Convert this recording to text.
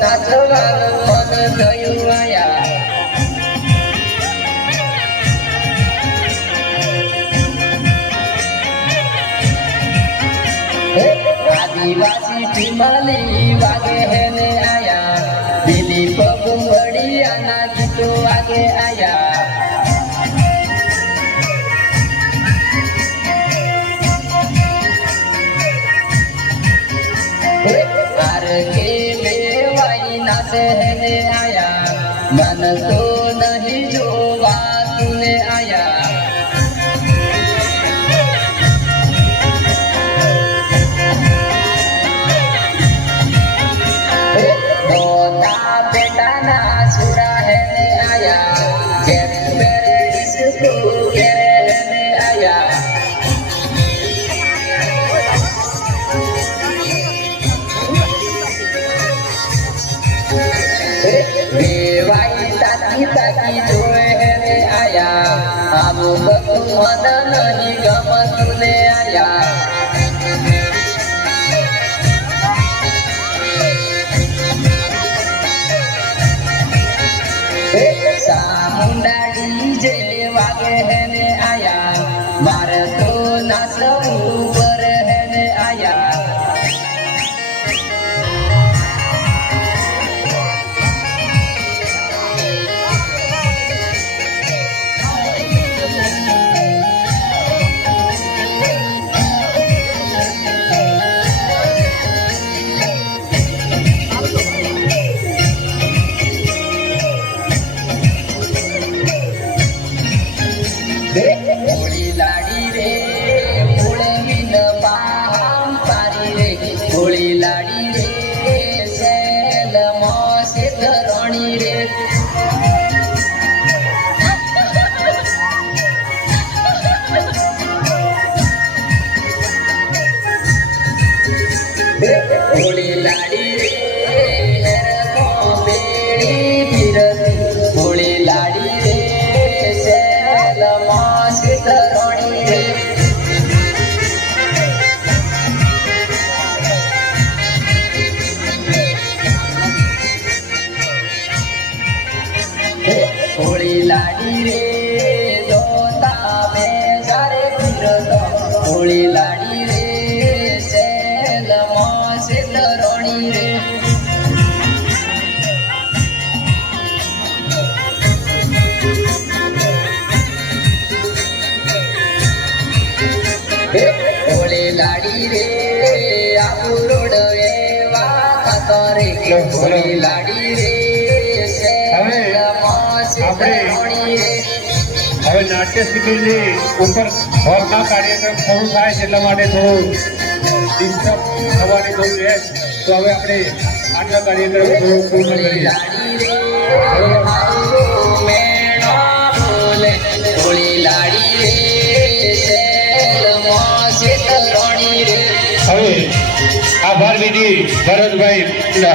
નાચવાનું મન થયું આયા આદિવાસી ચીમાલી વાગે હેને આયા દિલીપ કુંવડિયાના ગીતો વાગે આયા આરકે લેવાઈ નાચે હેને આયા મન તો નહીં જોવા તુને આયા દેવાઈ તાકી તાકી જોએ હેને આયા આવું બધું મને નહીં ગમતું ને આયા સામુંડાડી જે વાગે હેને આયા મારે તો નાચવું પર હેને આયા હોળી લાડી રે ફૂળવીન પામ પારી રે હોળી લાડી રે સેલમાં શેતરણી રે હોળી લાડી રે હેરકો બેડી ફિરતી હોળી લાડી રે સેલમાં શેતરણી રે હોળી લાડી રે દોતા મે સારે ફિરતો હોળી લાડી રે સેલમાં શેતરણી રે હોળી લાડી રે આબુ રોડ એવા ખાતો રે હોળી લાડી રે હવે નાટ્ય શિબિરની ઉપર હોલના કાર્યક્રમ શરૂ થાય છે એટલા માટે થોડું ડિસ્ટર્બ થવાની થોડું રહે તો હવે આપણે આજનો કાર્યક્રમ થોડો પૂર્ણ કરીએ હવે આભાર વિધિ ભરતભાઈ હેલો